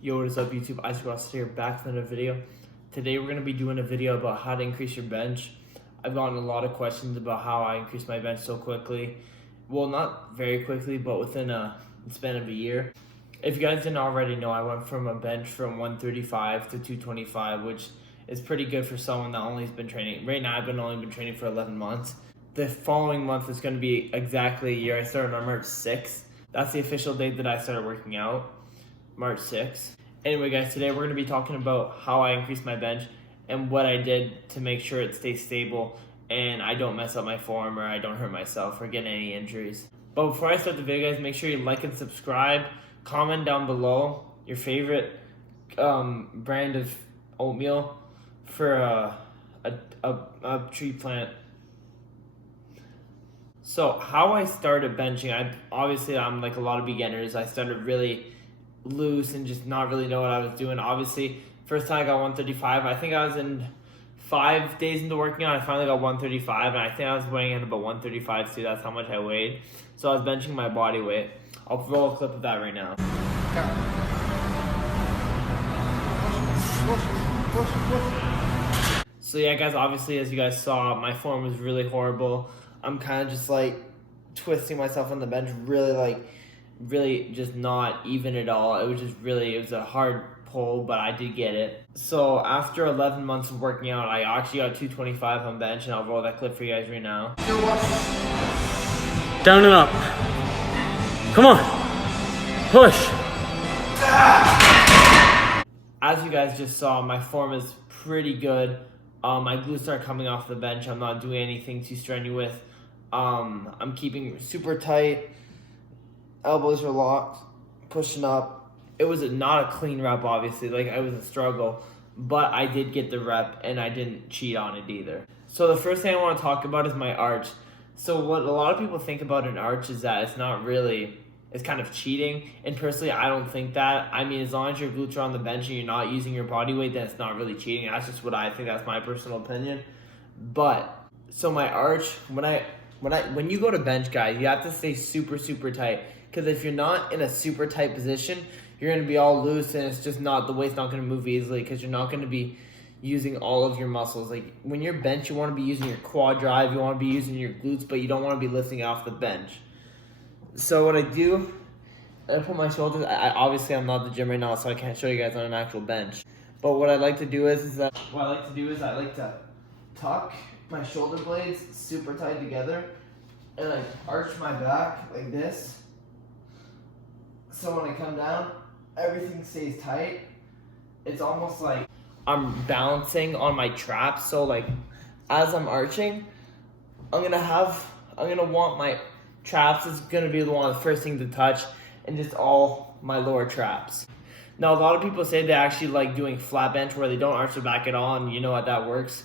Yo, what is up YouTube? Isaac Ross here, back with another video. Today we're going to be doing a video about how to increase your bench. I've gotten a lot of questions about how I increase my bench so quickly. Well, not very quickly, but within a span of a year. If you guys didn't already know, I went from a bench from 135 to 225, which is pretty good for someone that only has been training. Right now, I've only been training for 11 months. The following month is going to be exactly a year. I started on March 6th. That's the official date that I started working out. March 6th. Anyway guys, today we're going to be talking about how I increased my bench and what I did to make sure it stays stable and I don't mess up my form or I don't hurt myself or get any injuries. But before I start the video guys, make sure you like and subscribe. Comment down below your favorite brand of oatmeal for a tree plant. So how I started benching, I'm like a lot of beginners. I started really loose and just not really know what I was doing. Obviously, first time I got 135, I think I was in 5 days into working out, I finally got 135, and I think I was weighing in about 135 too. That's how much I weighed. So I was benching my body weight. I'll roll a clip of that right now. So yeah guys, obviously as you guys saw, my form was really horrible. I'm kind of just like twisting myself on the bench, really just not even at all. It was a hard pull, but I did get it. So after 11 months of working out, I actually got 225 on bench, and I'll roll that clip for you guys right now. Down and up. Come on. Push. As you guys just saw, my form is pretty good. My glutes aren't coming off the bench. I'm not doing anything too strenuous. I'm keeping super tight. Elbows are locked, pushing up. It was not a clean rep, obviously. Like, it was a struggle, but I did get the rep, and I didn't cheat on it either. So the first thing I want to talk about is my arch. So what a lot of people think about an arch is that it's kind of cheating. And personally, I don't think that. I mean, as long as your glutes are on the bench and you're not using your body weight, then it's not really cheating. That's just what I think. That's my personal opinion. But so my arch, when you go to bench, guys, you have to stay super, super tight. Because if you're not in a super tight position, you're going to be all loose, and it's just not, the weight's not going to move easily because you're not going to be using all of your muscles. Like, when you're bench, you want to be using your quad drive, you want to be using your glutes, but you don't want to be lifting off the bench. So what I do, I put my shoulders, obviously I'm not at the gym right now, so I can't show you guys on an actual bench. But what I like to do is I like to tuck my shoulder blades super tight together, and I arch my back like this. So when I come down, everything stays tight. It's almost like I'm balancing on my traps. So like, as I'm arching, I'm gonna want my traps is gonna be the first thing to touch, and just all my lower traps. Now a lot of people say they actually like doing flat bench where they don't arch their back at all, and you know what, that works.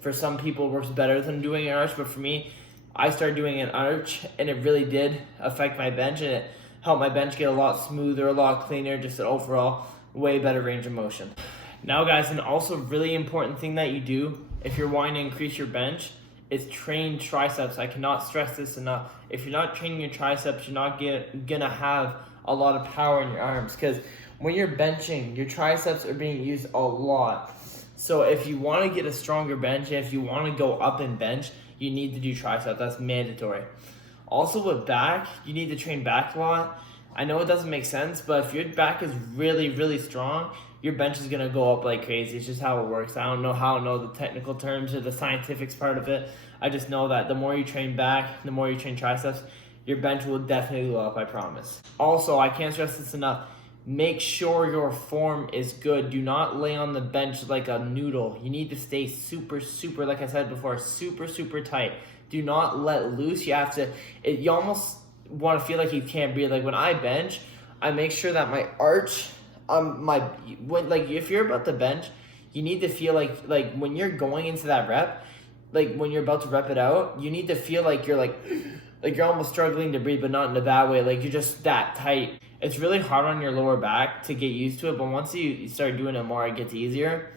For some people it works better than doing an arch, but for me, I started doing an arch, and it really did affect my bench, and it helped my bench get a lot smoother, a lot cleaner, just an overall way better range of motion. Now guys, and also really important thing that you do if you're wanting to increase your bench is train triceps. I cannot stress this enough. If you're not training your triceps, you're not gonna have a lot of power in your arms, because when you're benching, your triceps are being used a lot. So if you want to get a stronger bench, and if you want to go up in bench, you need to do triceps. That's mandatory. Also with back, you need to train back a lot. I know it doesn't make sense, but if your back is really, really strong, your bench is gonna go up like crazy. It's just how it works. I don't know the technical terms or the scientific part of it. I just know that the more you train back, the more you train triceps, your bench will definitely go up, I promise. Also, I can't stress this enough. Make sure your form is good. Do not lay on the bench like a noodle. You need to stay super, super, like I said before, super, super tight. Do not let loose. You almost want to feel like you can't breathe. Like when I bench, I make sure that my arch, if you're about to bench, you need to feel like when you're going into that rep, like when you're about to rep it out, you need to feel like you're you're almost struggling to breathe, but not in a bad way. Like you're just that tight. It's really hard on your lower back to get used to it, but once you start doing it more, it gets easier.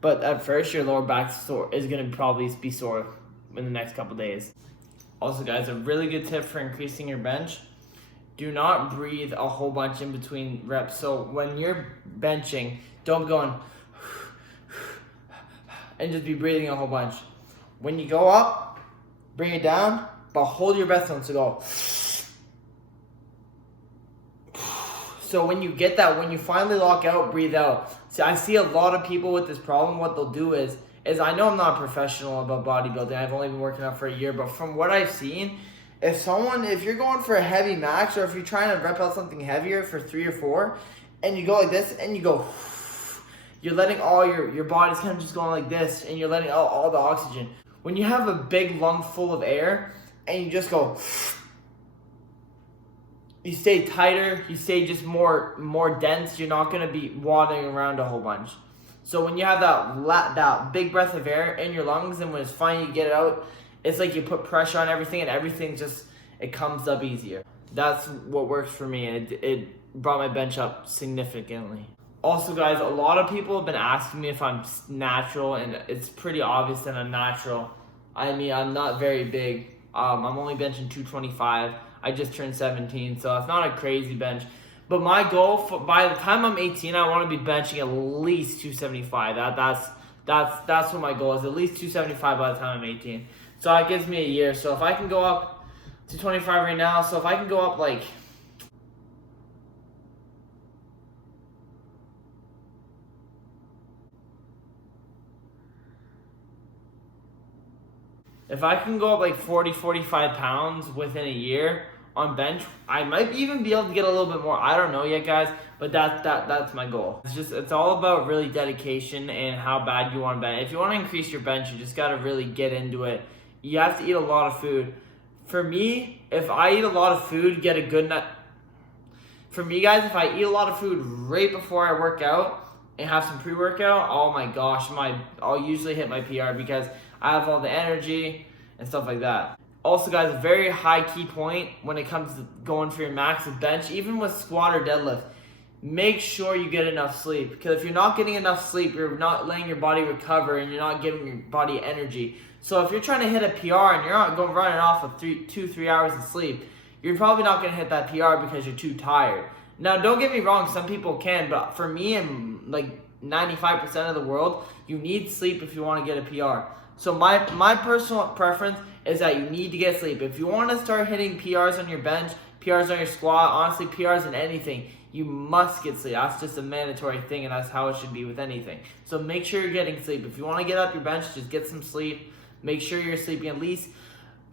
But at first, your lower back is going to probably be sore in the next couple days. Also guys, a really good tip for increasing your bench do not breathe a whole bunch in between reps. So when you're benching, don't be going and just be breathing a whole bunch. When you go up, bring it down, but hold your breath on, so go. So when you get that, when you finally lock out, breathe out. See, I see a lot of people with this problem. What they'll do is I know I'm not a professional about bodybuilding. I've only been working out for a year, but from what I've seen, if you're going for a heavy max, or if you're trying to rep out something heavier for 3 or 4, and you go like this, and you go, you're letting all your body's kind of just going like this, and you're letting out all the oxygen. When you have a big lung full of air, and you just go, you stay tighter, you stay just more dense, you're not going to be waddling around a whole bunch. So when you have that big breath of air in your lungs, and when it's finally you get it out, it's like you put pressure on everything, and everything just, it comes up easier. That's what works for me, and it brought my bench up significantly. Also, guys, a lot of people have been asking me if I'm natural, and it's pretty obvious that I'm natural. I mean, I'm not very big. I'm only benching 225. I just turned 17, so it's not a crazy bench. But my goal, by the time I'm 18, I want to be benching at least 275. That's what my goal is, at least 275 by the time I'm 18. So that gives me a year. So if I can go up to 25 right now, so if I can go up like, if I can go up like 40, 45 pounds within a year on bench, I might even be able to get a little bit more. I don't know yet, guys, but that's my goal. It's all about really dedication and how bad you want to bench. If you want to increase your bench, you just got to really get into it. You have to eat a lot of food. For me, if I eat a lot of food, get a good nut. For me, guys, if I eat a lot of food right before I work out and have some pre-workout, oh my gosh, I'll usually hit my PR because I have all the energy and stuff like that. Also, guys, a very high key point when it comes to going for your max of bench, even with squat or deadlift, make sure you get enough sleep. Because if you're not getting enough sleep, you're not letting your body recover and you're not giving your body energy. So if you're trying to hit a PR and you're not going running off of 2-3 hours of sleep, you're probably not going to hit that PR because you're too tired. Now, don't get me wrong, some people can, but for me and like 95% of the world, you need sleep if you want to get a PR. So my personal preference is that you need to get sleep. If you want to start hitting PRs on your bench, PRs on your squat, honestly, PRs in anything, you must get sleep. That's just a mandatory thing, and that's how it should be with anything. So make sure you're getting sleep. If you want to get up your bench, just get some sleep. Make sure you're sleeping at least.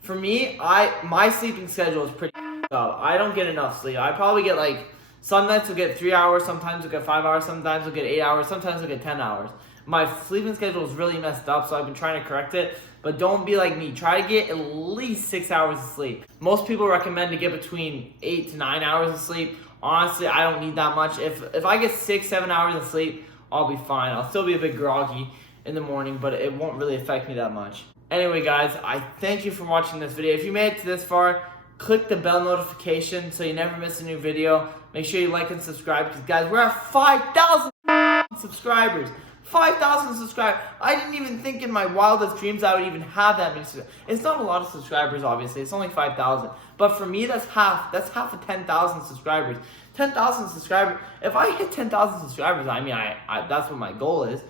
For me, my sleeping schedule is pretty up. I don't get enough sleep. I probably get like, some nights will get 3 hours, sometimes I'll get 5 hours, sometimes I'll get 8 hours, sometimes I'll get 10 hours. My sleeping schedule is really messed up, so I've been trying to correct it. But don't be like me. Try to get at least 6 hours of sleep. Most people recommend to get between 8 to 9 hours of sleep. Honestly, I don't need that much. If I get 6-7 hours of sleep, I'll be fine. I'll still be a bit groggy in the morning, but it won't really affect me that much. Anyway, guys, I thank you for watching this video. If you made it to this far, click the bell notification so you never miss a new video. Make sure you like and subscribe because, guys, we're at 5,000 subscribers. 5,000 subscribers. I didn't even think in my wildest dreams I would even have that many subscribers. It's not a lot of subscribers, obviously. It's only 5,000. But for me, that's half. That's half of 10,000 subscribers. 10,000 subscribers. If I hit 10,000 subscribers, I mean, that's what my goal is.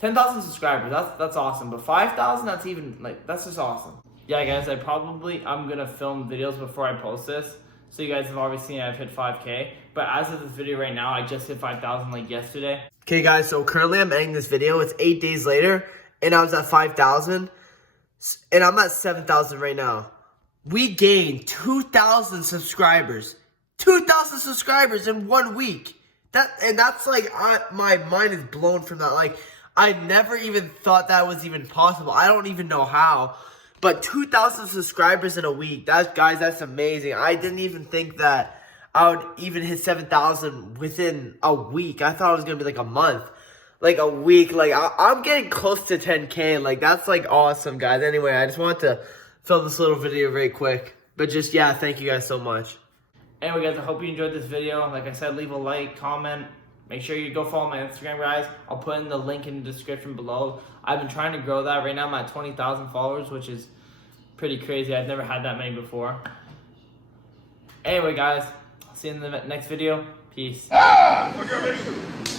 10,000 subscribers. That's awesome. But 5,000, that's even, like, that's just awesome. Yeah, guys, I'm going to film videos before I post this. So you guys have already seen I've hit 5K. But as of this video right now, I just hit 5,000 like yesterday. Okay, guys, so currently I'm editing this video. It's 8 days later, and I was at 5,000, and I'm at 7,000 right now. We gained 2,000 subscribers. 2,000 subscribers in 1 week. That's like, my mind is blown from that. Like, I never even thought that was even possible. I don't even know how. But 2,000 subscribers in a week, guys, that's amazing. I didn't even think that I would even hit 7,000 within a week. I thought it was going to be like a month. Like a week. Like, I'm getting close to 10K. Like, that's like awesome, guys. Anyway, I just wanted to film this little video very quick. But just, yeah, thank you guys so much. Anyway, guys, I hope you enjoyed this video. Like I said, leave a like, comment. Make sure you go follow my Instagram, guys. I'll put in the link in the description below. I've been trying to grow that. Right now I'm at 20,000 followers, which is pretty crazy. I've never had that many before. Anyway, guys, See you in the next video. Peace. Okay,